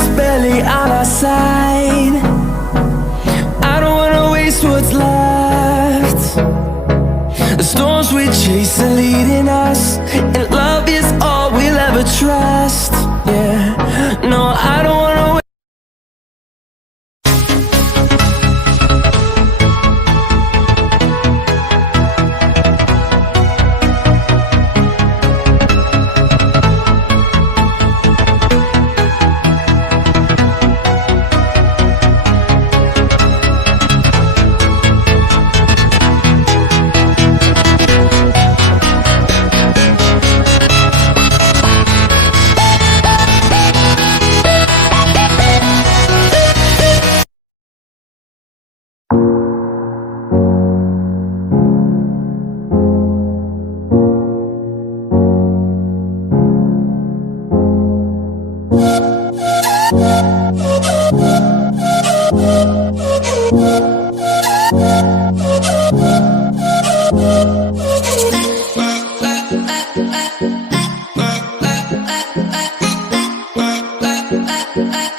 is barely on our side. I don't wanna waste what's left. The storms we chase are leading us, and love is all we'll ever trust. Yeah, no, I don't wanna I